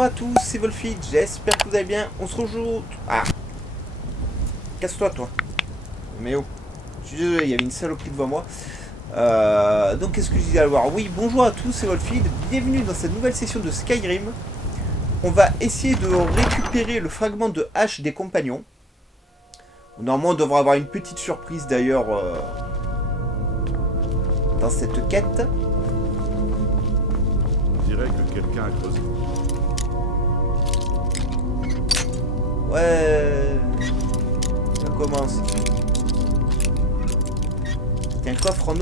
bonjour à tous, c'est Wolfie, j'espère que vous allez bien. On se rejoue... Ah, casse-toi toi. Mais oh, je suis désolé, il y avait une saloperie devant moi. Donc qu'est-ce que je disais à voir? Oui, bonjour à tous, c'est Wolfie, bienvenue dans cette nouvelle session de Skyrim. On va essayer de récupérer le fragment de hache des compagnons. Normalement on devrait avoir une petite surprise d'ailleurs dans cette quête. On dirait que quelqu'un a creusé. Ouais, ça commence. T'es un coffre en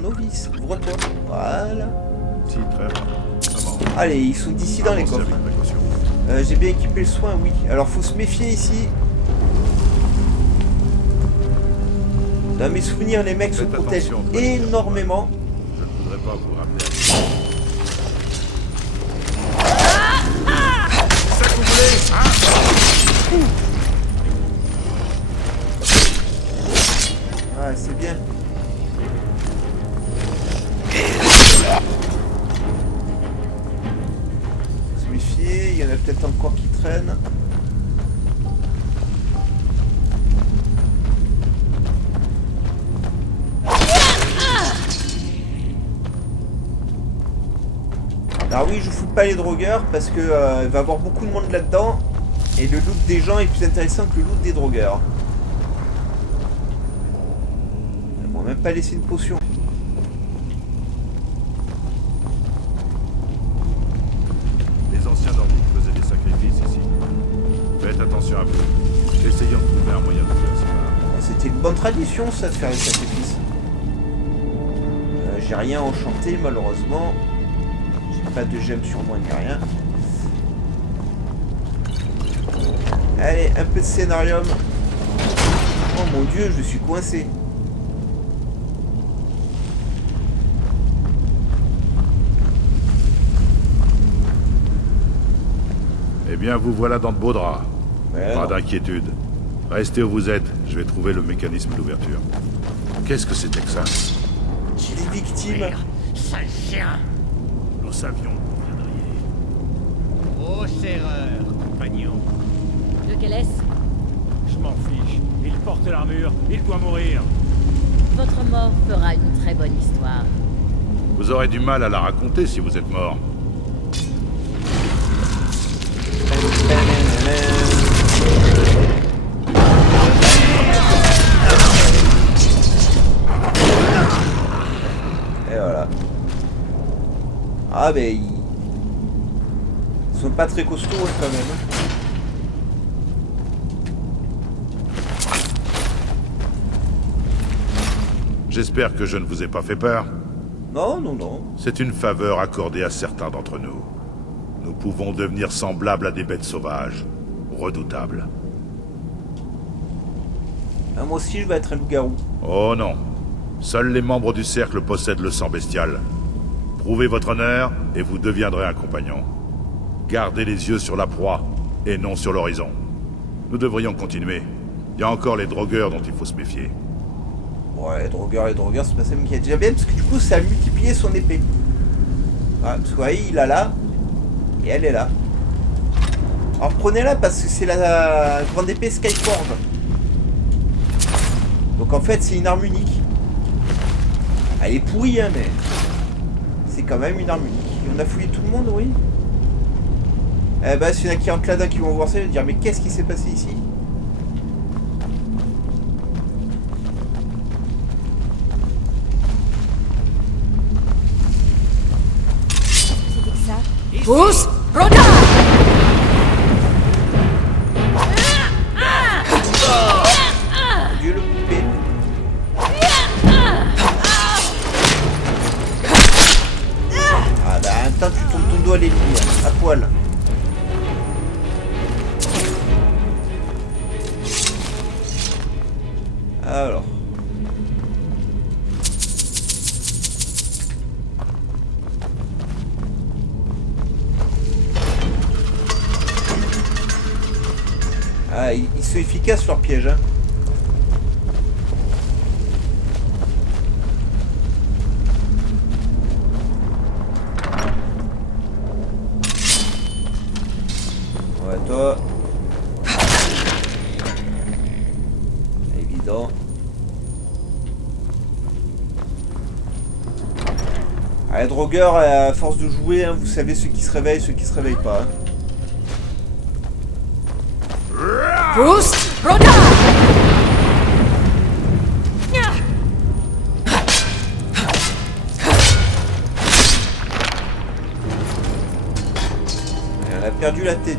novice, ouvre-toi. Voilà. Si, très bien. Ça marche. Allez, ils sont d'ici dans les Avancez coffres. avec précaution. J'ai bien équipé le soin, oui. Alors faut se méfier ici. Dans mes souvenirs, les mecs se Faites protègent attention, Tony. énormément. Je ne voudrais pas vous ramener à... C'est ça que vous voulez, hein? Ouais, c'est bien. Faut se méfier, il y en a peut-être encore qui traînent. Alors oui, je fous pas les drogueurs parce que il va y avoir beaucoup de monde là-dedans et le loot des gens est plus intéressant que le loot des drogueurs. Ils m'ont même pas laissé une potion. Les anciens nordiques faisaient des sacrifices ici. Faites attention à vous. Essayons de trouver un moyen de faire cela. C'était une bonne tradition ça de faire les sacrifices. J'ai rien enchanté malheureusement. J'ai pas de gemmes sur moi ni rien. Allez, un peu de scénarium. Oh mon dieu, je suis coincé. Eh bien, vous voilà dans de beaux draps. Ouais, Pas non. d'inquiétude. Restez où vous êtes, je vais trouver le mécanisme d'ouverture. Qu'est-ce que c'était que ça? J'ai des victimes. Merde, sale chien! Nous savions que vous viendriez. Grosse erreur, compagnon. Lequel est-ce? Je m'en fiche. Il porte l'armure, il doit mourir. Votre mort fera une très bonne histoire. Vous aurez du mal à la raconter si vous êtes mort. Et voilà. Ah ben ils sont pas très costauds hein, quand même. J'espère que je ne vous ai pas fait peur. Non, non, non. C'est une faveur accordée à certains d'entre nous. Nous pouvons devenir semblables à des bêtes sauvages, redoutables. Ah, moi aussi je vais être un loup-garou. Oh non. Seuls les membres du cercle possèdent le sang bestial. Prouvez votre honneur et vous deviendrez un compagnon. Gardez les yeux sur la proie et non sur l'horizon. Nous devrions continuer. Il y a encore les drogueurs dont il faut se méfier. Ouais, les drogueurs, c'est pas ça qui est déjà bien parce que du coup ça a multiplié son épée. Ah, parce que vous voyez, il a là et elle est là. Alors prenez-la parce que c'est la grande épée Skyforge. Donc en fait c'est une arme unique. Elle est pourrie hein mais c'est quand même une arme unique. Et on a fouillé tout le monde, oui. Eh bah s'il y en a qui rentrent là-dedans qui vont voir ça, ils vont dire mais qu'est-ce qui s'est passé ici? C'était que ça. Pousse! Roda! Dieu le coupé. Ah bah en même temps tu tournes ton dos à l'ennemi, hein, à poil. Alors. Ah, ils sont efficaces leurs pièges, hein. évident. Ah, les drogueurs, à force de jouer, hein, vous savez ceux qui se réveillent, ceux qui se réveillent pas. Hein. Bruce Broda. Elle a perdu la tête.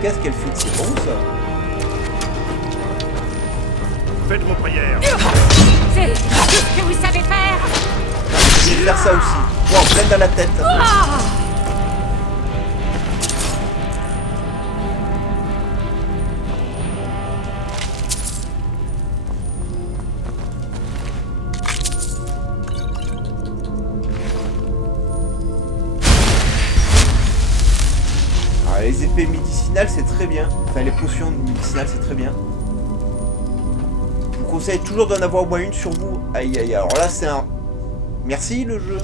Qu'est-ce qu'elle fait? C'est bon ça? Faites vos prières. C'est tout ce que vous savez faire. Je vais faire ça aussi. Bon, pleine dans la tête. Alors, les épées médicinales, c'est très bien. Enfin, les potions médicinales, c'est très bien. Je vous conseille toujours d'en avoir au moins une sur vous. Aïe aïe, alors là, c'est un... Merci le jeu.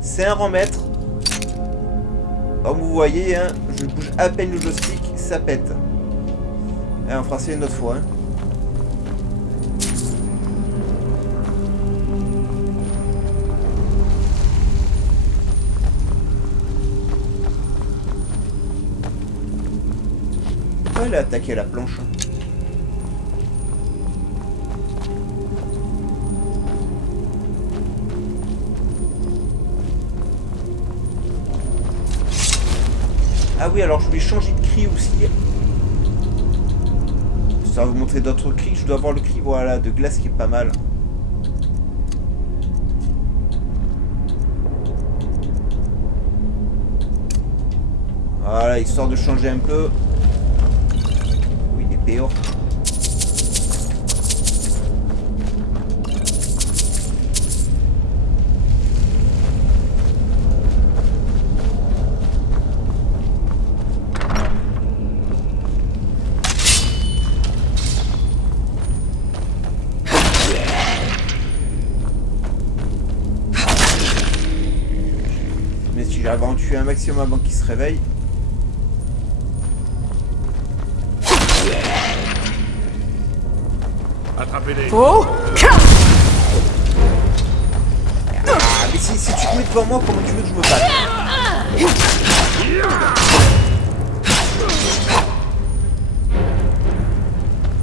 C'est un rang maître. Comme vous voyez, hein, je bouge à peine le joystick, ça pète. Et on fera ça une autre fois. Hein. Pourquoi elle a attaqué la planche? Ah oui, alors je vais changer de cri aussi. Ça va vous montrer d'autres cris. Je dois avoir le cri, voilà, de glace qui est pas mal. Voilà, histoire de changer un peu. Oui, des PO. J'arrive à en tuer un maximum avant qu'il se réveille. Attrapez-les. Oh. Ah, mais si tu te mets devant moi, comment tu veux que je me batte?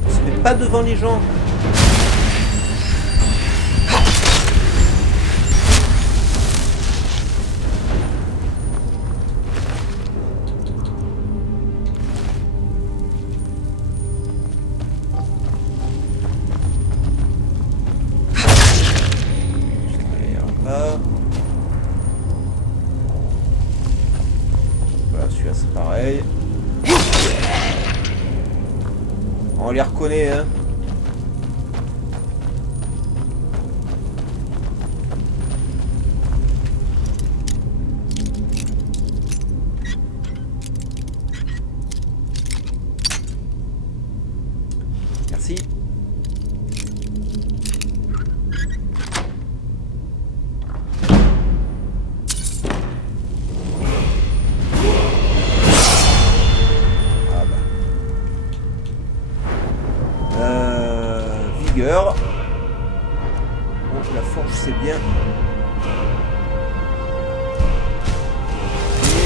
Se met pas devant les gens. Voilà, celui-là c'est pareil. On les reconnaît, hein. Merci. Vigueur. Bon, la forge c'est bien. Et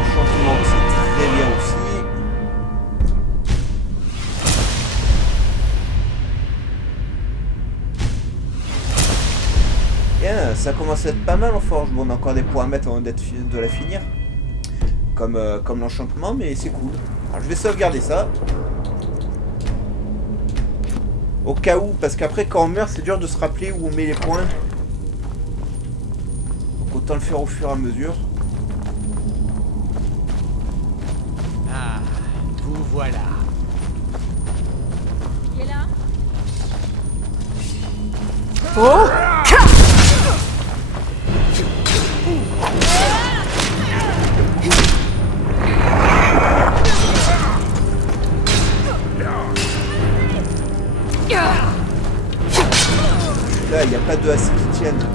enchantement c'est très bien aussi. Bien, ça commence à être pas mal en forge. Bon, on a encore des points à mettre avant de la finir. Comme l'enchantement, mais c'est cool. Alors je vais sauvegarder ça. Au cas où, parce qu'après quand on meurt c'est dur de se rappeler où on met les points. Donc autant le faire au fur et à mesure. Ah, vous voilà. Qui est là? Oh. là, il n'y a pas de AC qui tiennent.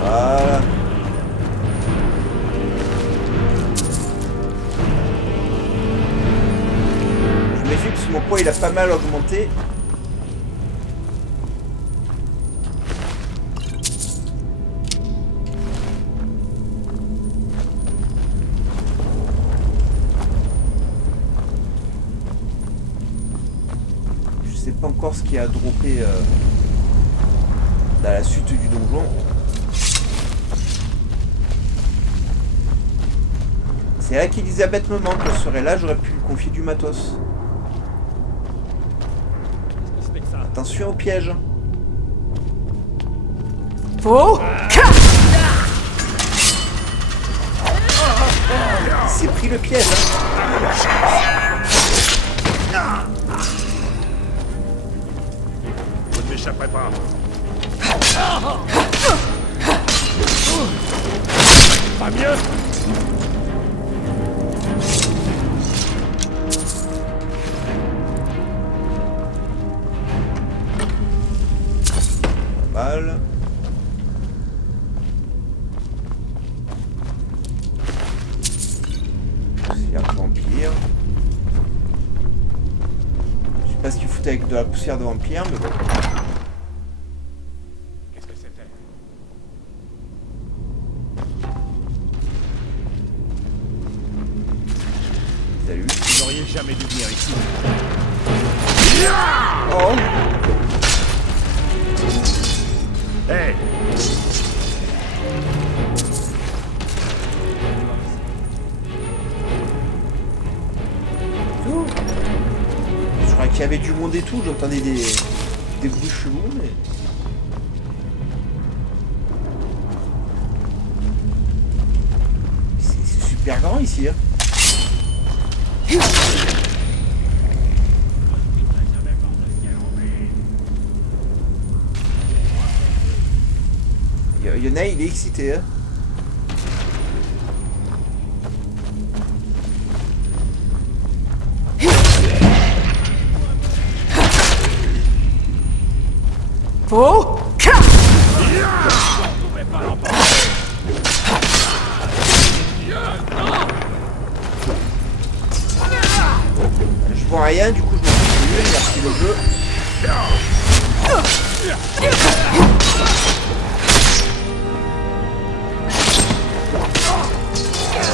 Voilà. Je me méfie parce que mon poids il a pas mal augmenté. Je sais pas encore ce qui a droppé dans la suite du donjon. C'est là qu'Elisabeth me manque. Elle serait là, j'aurais pu lui confier du matos. Qu'est-ce que c'était que ça? Attention au piège. Faux. Il s'est pris le piège. Hein. Vous ne m'échapperez pas. Pas mieux? Mal. Poussière de vampire. Je sais pas ce qu'il foutait avec de la poussière de vampire, mais bon. Qu'est-ce que c'était? Salut. Vous n'auriez jamais dû venir ici. Oh. Hé, Tout. Je croyais qu'il y avait du monde et tout, j'entendais des bruits chelous, mais... C'est super grand ici, hein. Yona, il est excité, hein. Faux. Je vois rien, du coup je m'en fous plus, merci le jeu.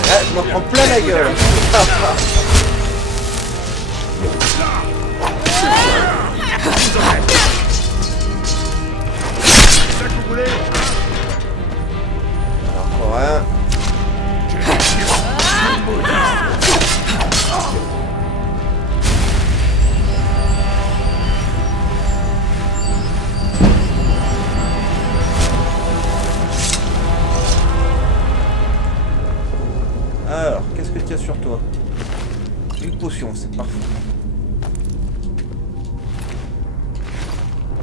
Ah, je m'en prends plein la gueule. c'est ça que vous voulez? Encore un. Alors, qu'est-ce que tu as sur toi? Une potion, c'est parfait.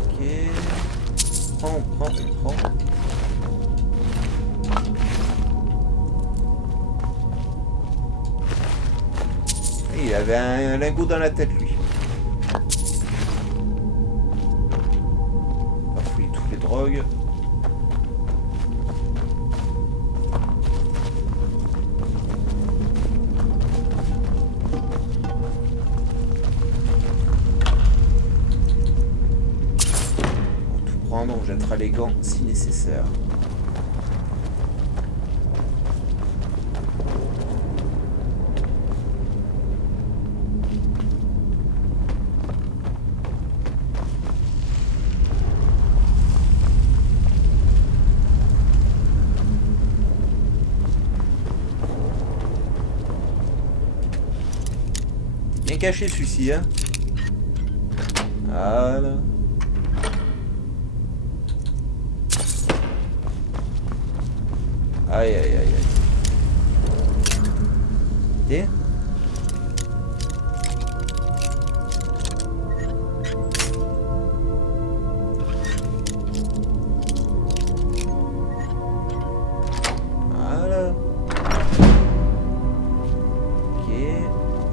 Ok. On prend. Et il avait un lingot dans la tête, lui. On va fouiller toutes les drogues. On jettera les gants si nécessaire. Bien caché celui-ci, hein. Voilà. Aïe aïe aïe aïe. Et voilà. Ok.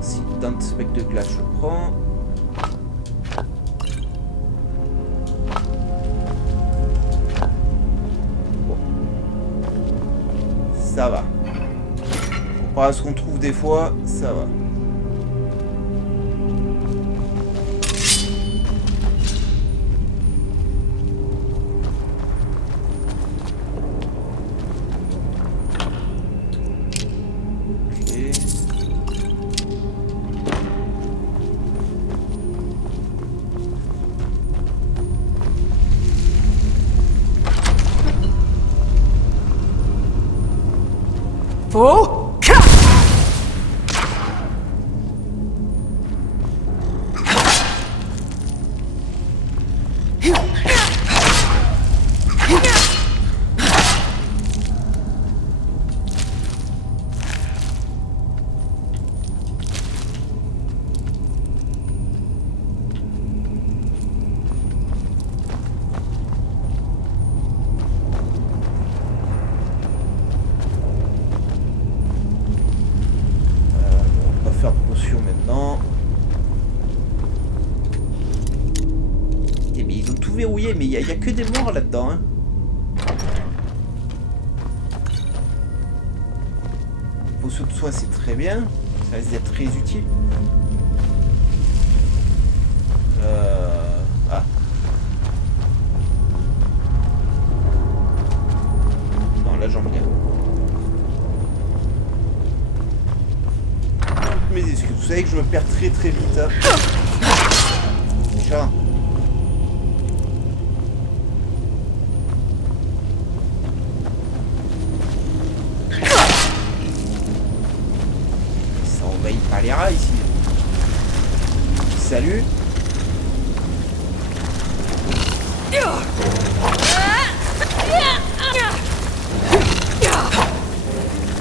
Si dans le spec de glace je prends. Ça va. Comparé à ce qu'on trouve des fois, ça va. Faux. Faire potion maintenant. Eh, mais ils ont tout verrouillé, mais il y a que des morts là-dedans. Hein. Potion de soin, c'est très bien. Ça risque d'être très utile. Ah. Non, là j'en viens. Mes excuses, vous savez que je me perds très vite. Hein. Déjà. Ça envahit par les rats ici. Salut.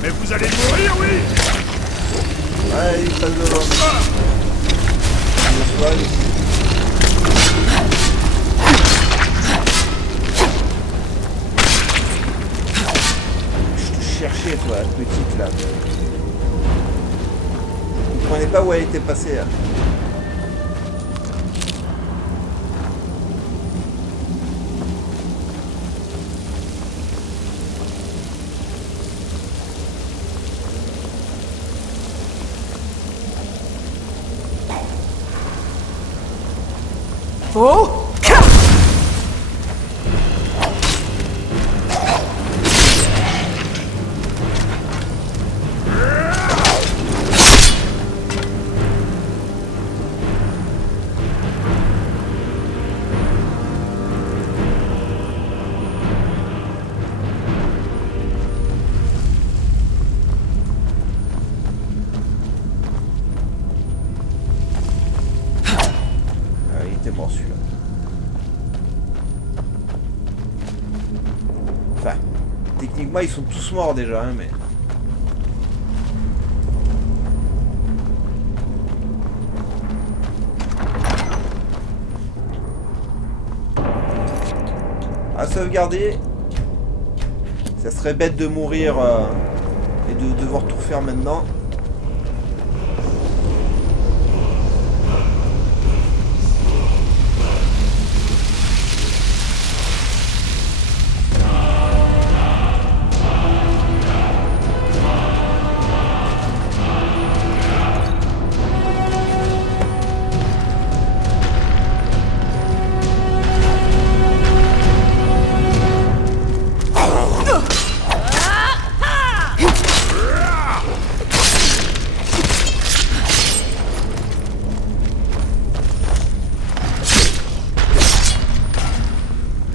Mais vous allez mourir, oui! Allez, passe devant. Je me soigne. Je te cherchais, toi, la petite là. Je comprenais pas où elle était passée là. Faux. Mort celui-là. Enfin, techniquement ils sont tous morts déjà, hein, mais... À sauvegarder. Ça serait bête de mourir et de devoir tout faire maintenant.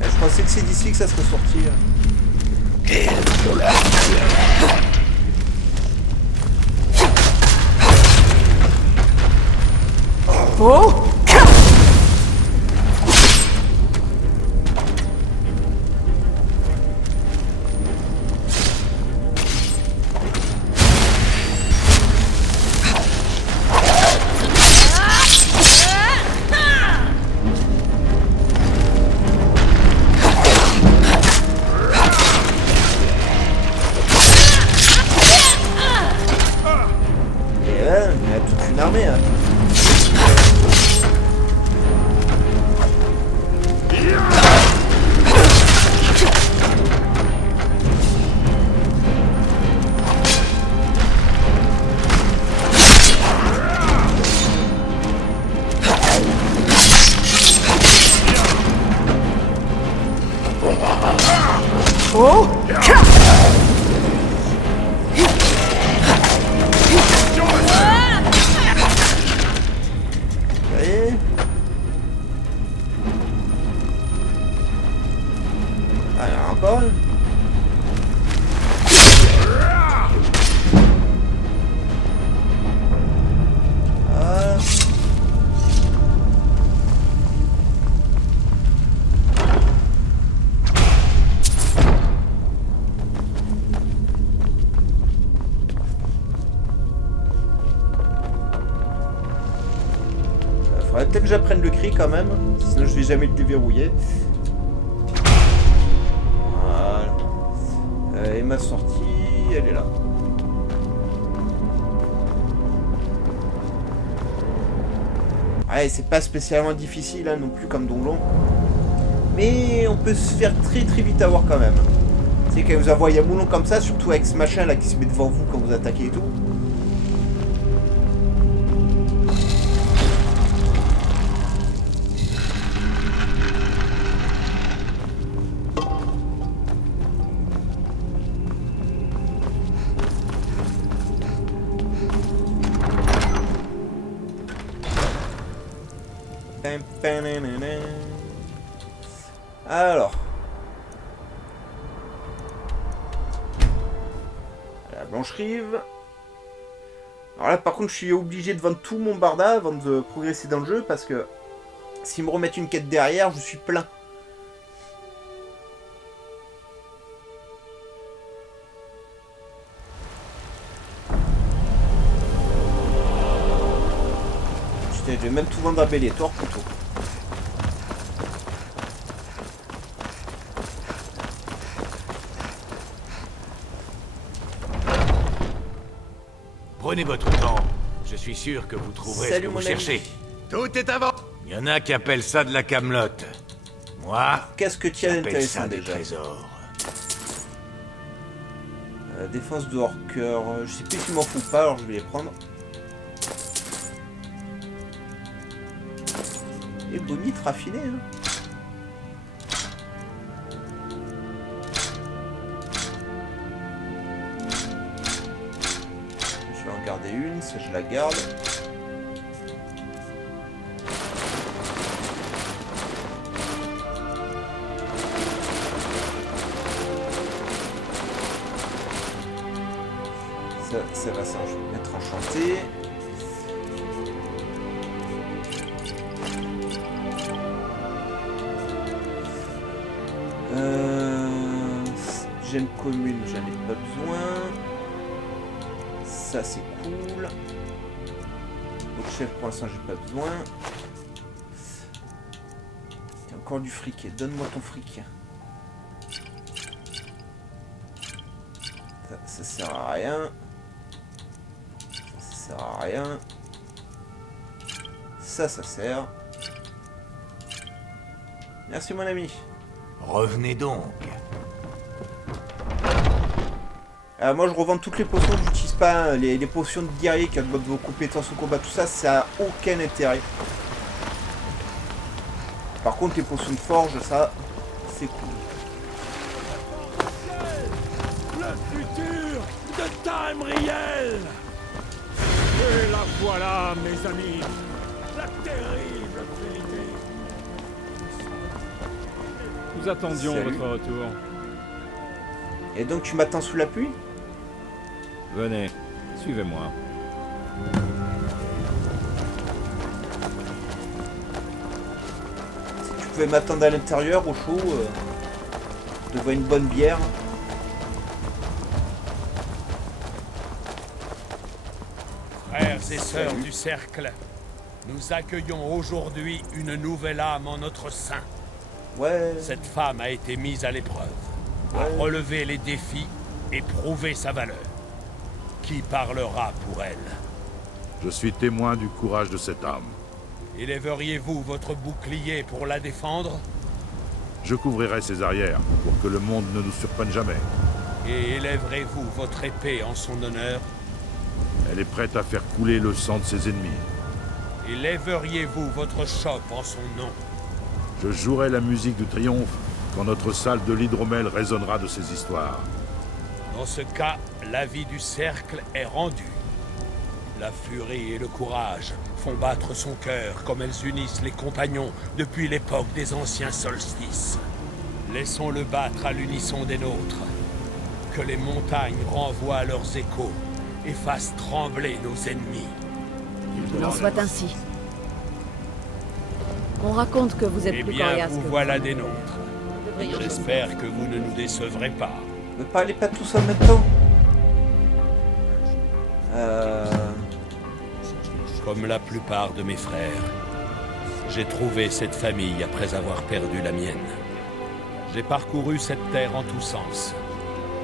Je pensais que c'est d'ici que ça serait sorti. Faux. Et ouais, il y a toute une armée. Hein. Faux. Allez. Allez, encore. Voilà. Faudrait peut-être que j'apprenne le cri quand même, sinon je vais jamais le déverrouiller. Voilà. Et ma sortie, elle est là. Ouais, c'est pas spécialement difficile hein, non plus comme donjon. Mais on peut se faire très vite avoir quand même. C'est quand vous envoyez un moulon comme ça, surtout avec ce machin là qui se met devant vous quand vous attaquez et tout. Alors. La Blanche-Rive. Alors là par contre je suis obligé de vendre tout mon barda avant de progresser dans le jeu parce que s'ils me remettent une quête derrière, je suis plein. Putain, je vais même tout vendre à Bellator plutôt. Prenez votre temps. Je suis sûr que vous trouverez Salut, ce que mon vous ami. cherchez. Tout est avant. Il y en a qui appellent ça de la camelote. Moi, Qu'est-ce que tu as j'appelle d'intéressant ça des déjà? trésors. Défense de hors-cœur. Je sais plus s'ils m'en font pas, alors je vais les prendre. Et bonite raffiné, hein. Je vais en garder une, ça je la garde. Ça va être enchanté. Gemme commune, j'en ai pas besoin. Ça c'est cool. Donc chef pour l'instant j'ai pas besoin. T'as encore du fric, donne-moi ton fric. Ça sert à rien. Ça sert à rien. Ça sert. Merci mon ami. Revenez donc. Moi je revends toutes les potions que j'utilise pas, hein. Les potions de guerrier qui augmentent vos compétences au combat, tout ça, ça a aucun intérêt. Par contre les potions de forge, ça, c'est cool. Le futur de Time Riel. Et la voilà, mes amis. La terrible vérité. Nous attendions Salut. votre retour. Et donc tu m'attends sous la pluie? Venez, suivez-moi. Si tu pouvais m'attendre à l'intérieur, au chaud, devant une bonne bière. Frères et sœurs du cercle, nous accueillons aujourd'hui une nouvelle âme en notre sein. Ouais. Cette femme a été mise à l'épreuve, a relevé les défis et prouvé sa valeur. Qui parlera pour elle? Je suis témoin du courage de cette âme. Élèveriez-vous votre bouclier pour la défendre? Je couvrirai ses arrières pour que le monde ne nous surprenne jamais. Et élèverez-vous votre épée en son honneur? Elle est prête à faire couler le sang de ses ennemis. Élèveriez-vous votre chope en son nom? Je jouerai la musique du triomphe quand notre salle de l'hydromel résonnera de ces histoires. Dans ce cas, l'avis du cercle est rendu. La furie et le courage font battre son cœur comme elles unissent les compagnons depuis l'époque des anciens solstices. Laissons-le battre à l'unisson des nôtres. Que les montagnes renvoient leurs échos et fassent trembler nos ennemis. Qu'il en soit ainsi. On raconte que vous êtes Eh plus bien, coriace vous que voilà vous. des nôtres. J'espère que vous ne nous décevrez pas. Ne parlez pas tous en même temps. Comme la plupart de mes frères, j'ai trouvé cette famille après avoir perdu la mienne. J'ai parcouru cette terre en tous sens.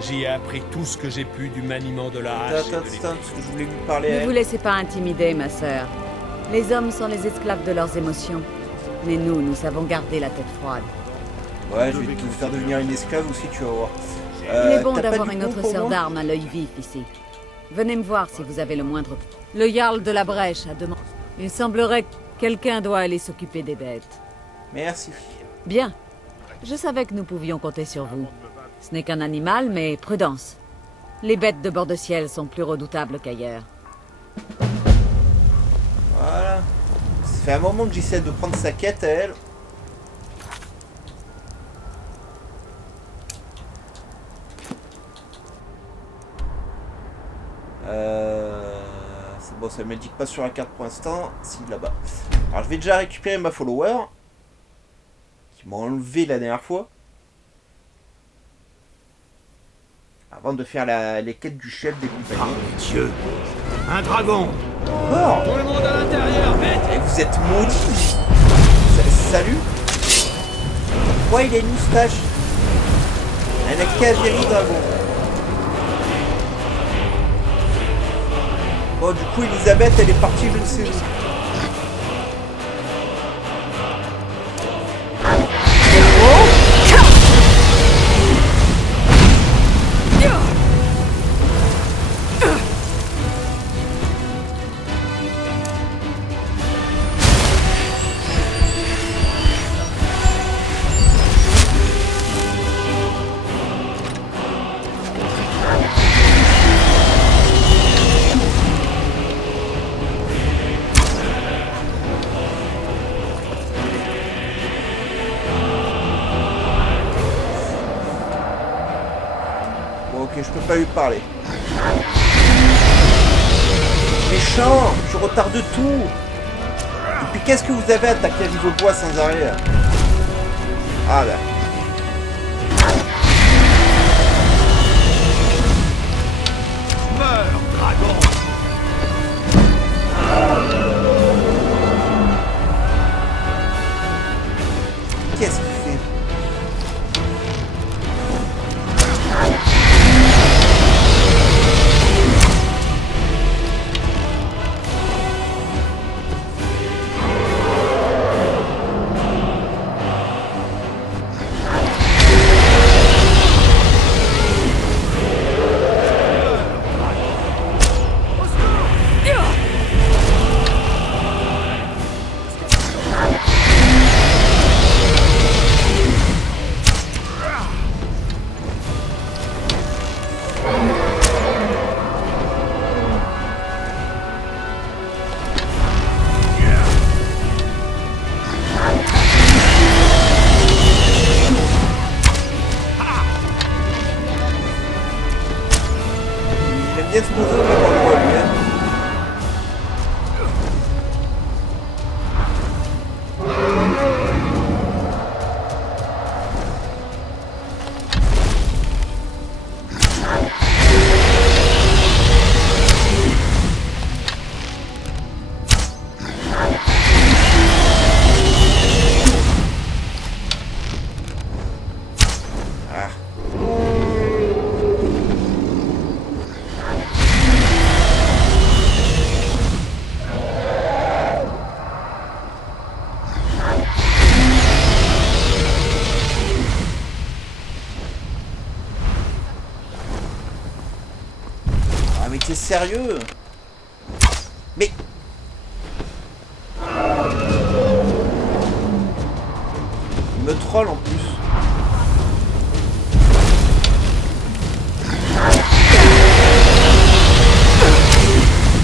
J'y ai appris tout ce que j'ai pu du maniement de la hache et de Attends, l'épée. parce que je voulais lui parler à Ne vous elle. laissez pas intimider, ma sœur. Les hommes sont les esclaves de leurs émotions. Mais nous savons garder la tête froide. Ouais, je vais te faire devenir une esclave aussi, tu vas voir. Il est bon t'as pas d'avoir du une coup autre pour sœur moi d'armes à l'œil vif ici. Venez me voir si vous avez le moindre... Le Jarl de la Brèche a demandé... Il semblerait que quelqu'un doit aller s'occuper des bêtes. Merci. Bien. Je savais que nous pouvions compter sur vous. Ce n'est qu'un animal, mais prudence. Les bêtes de bord de ciel sont plus redoutables qu'ailleurs. Voilà. Ça fait un moment que j'essaie de prendre sa quête à elle. C'est bon, ça ne m'indique pas sur la carte pour l'instant. Si, là-bas. Alors, je vais déjà récupérer ma follower. Qui m'a enlevé la dernière fois. Avant de faire les quêtes du chef des compagnons. Dieu, un dragon. Encore Tout le monde à l'intérieur, vite. Et vous êtes maudits. Salut. Pourquoi il a une moustache? Un Akaviri dragon. Bon, du coup, Elisabeth, elle est partie, je ne sais où. Bon, ok, je peux pas lui parler. Méchant, tu retardes tout. Et puis qu'est-ce que vous avez attaqué à vive bois sans arrêt? Ah là. Meurs, dragon. Qu'est-ce qu'il fait? Il aime bien se poser au même endroit, lui, hein. Ah. Ah mais t'es sérieux? Mais... Il me troll en plus.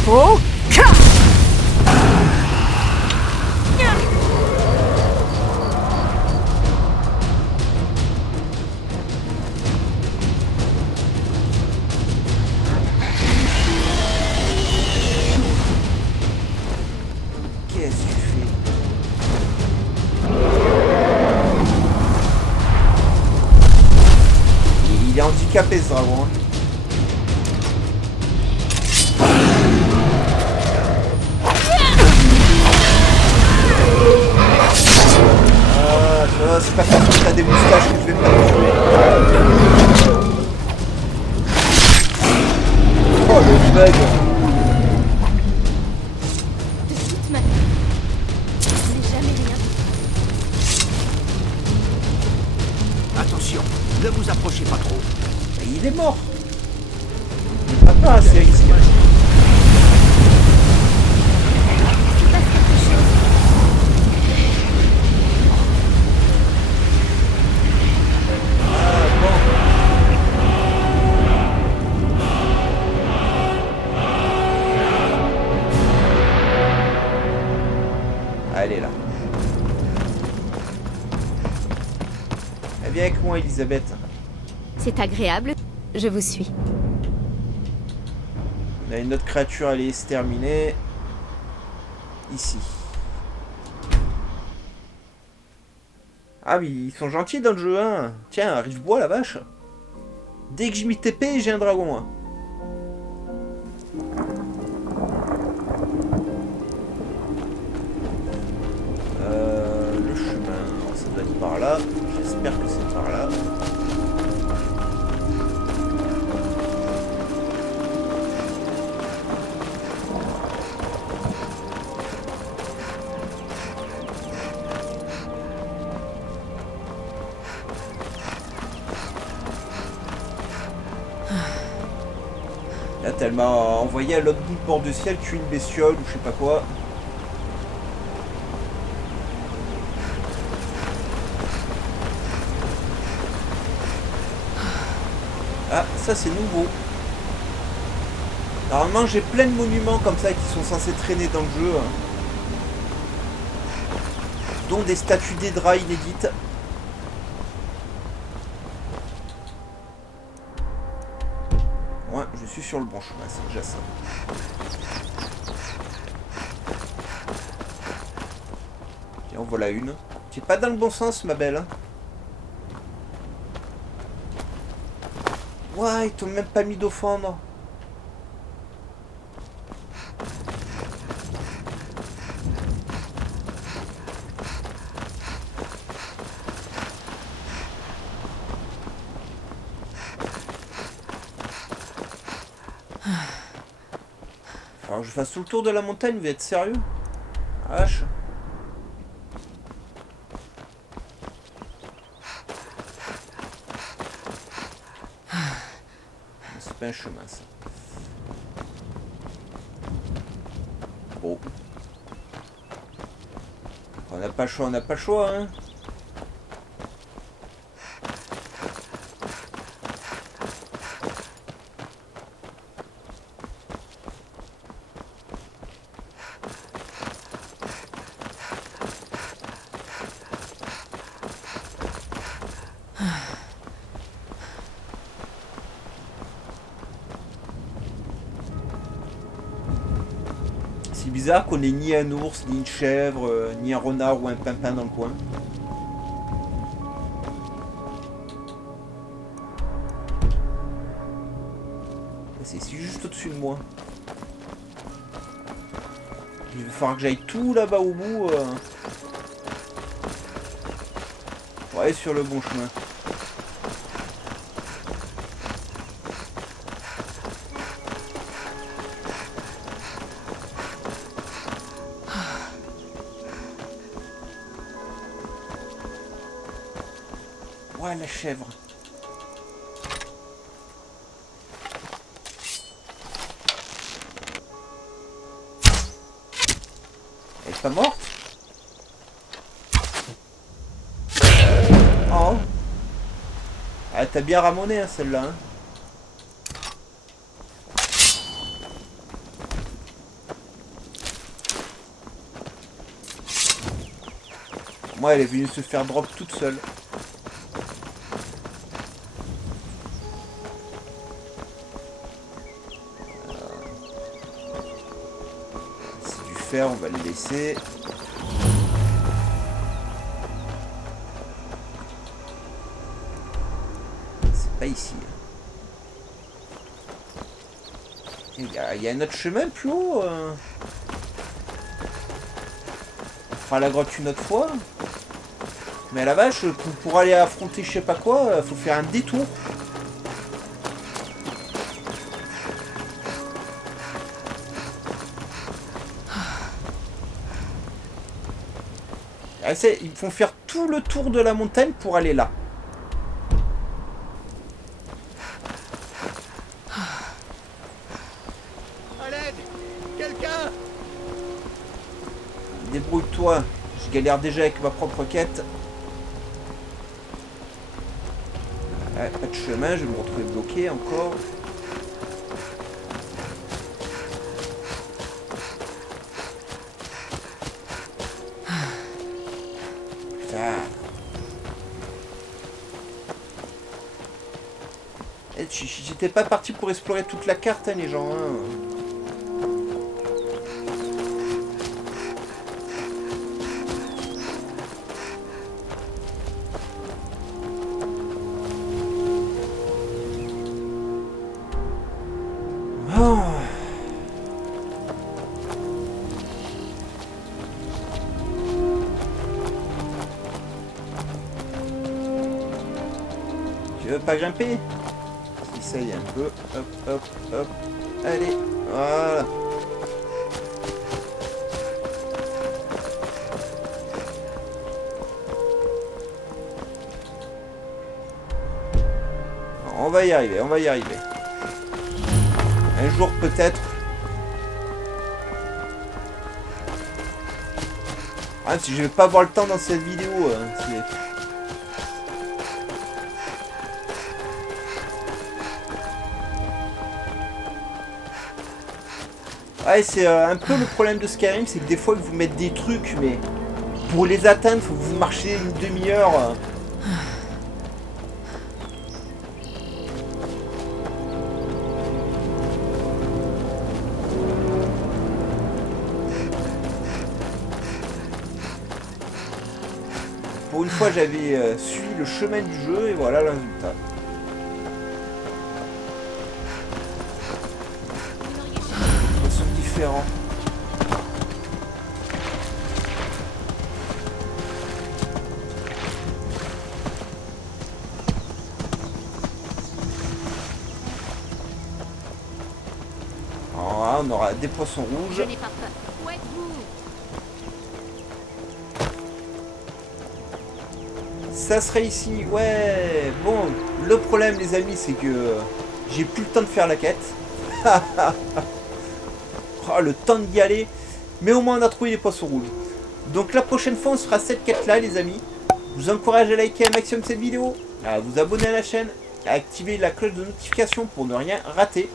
Faux. Qu'est-ce que tu fais? Il est handicapé ce dragon. Hein. C'est pas parce que t'as des moustaches que je vais pas te tuer. Oh le bug. De toute manière, je n'ai jamais rien dit. Attention, ne vous approchez pas trop. Et il est mort. Pas assez risqué. Il se passe quelque chose. Elle est là. Viens avec moi, Elisabeth. C'est agréable. Je vous suis. On a une autre créature à aller exterminer. Ici. Ah mais ils sont gentils dans le jeu, hein. Tiens, arrive-bois la vache. Dès que je m'y TP, j'ai un dragon, hein. Le chemin, ça doit être par là. J'espère que c'est par là. Là, elle m'a envoyé à l'autre bout de bord de ciel tuer une bestiole ou je sais pas quoi. Ah, ça c'est nouveau. Normalement, j'ai plein de monuments comme ça qui sont censés traîner dans le jeu. Hein. Dont des statues d'Edra inédites. Ouais, je suis sur le bon chemin, c'est déjà ça. Tiens, voilà une. Tu es pas dans le bon sens, ma belle. Hein. Ouais, ils t'ont même pas mis d'offendre. Alors je fasse tout le tour de la montagne, vous êtes sérieux? H. C'est pas un chemin ça. Bon. On n'a pas le choix, on n'a pas le choix hein. C'est bizarre qu'on ait ni un ours, ni une chèvre, ni un renard ou un pimpin dans le coin. C'est juste au-dessus de moi. Il va falloir que j'aille tout là-bas au bout. Pour aller sur le bon chemin. Ouais, la chèvre. Elle est pas morte? Oh. Ah, t'as bien ramoné hein, celle-là. Hein. Moi, elle est venue se faire drop toute seule. C'est du fer, on va le laisser. C'est pas ici. Il y a un autre chemin plus haut. On fera la grotte une autre fois. Mais à la vache, pour aller affronter je sais pas quoi, faut faire un détour. Ah, ils font faire tout le tour de la montagne pour aller là. À l'aide! Quelqu'un! Débrouille-toi. Je galère déjà avec ma propre quête. Ouais, pas de chemin, je vais me retrouver bloqué encore. Putain. J'étais pas parti pour explorer toute la carte, hein, les gens. Hein. Oh. Tu veux pas grimper? Essaye un peu. Hop, hop, hop. Allez, voilà. On va y arriver, on va y arriver. Un jour peut-être. Ah, si je vais pas avoir le temps dans cette vidéo. Ouais, c'est un peu le problème de Skyrim, c'est que des fois ils vous mettent des trucs, mais pour les atteindre, faut que vous marchez une demi-heure. Pour une fois, j'avais suivi le chemin du jeu et voilà le résultat. Ils sont différents. Alors, on aura des poissons rouges. Je n'ai pas peur. Où êtes-vous? Ça serait ici, ouais. Bon, le problème les amis, c'est que j'ai plus le temps de faire la quête. Oh, le temps d'y aller. Mais au moins on a trouvé les poissons rouges. Donc la prochaine fois on se fera cette quête là les amis. Je vous encourage à liker un maximum cette vidéo, à vous abonner à la chaîne, à activer la cloche de notification pour ne rien rater.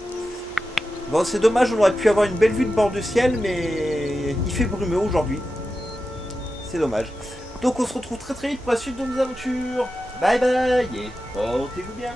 Bon, c'est dommage, on aurait pu avoir une belle vue de bord de ciel, mais il fait brumeux aujourd'hui. C'est dommage. Donc on se retrouve très très vite pour la suite de nos aventures. Bye bye et portez-vous bien.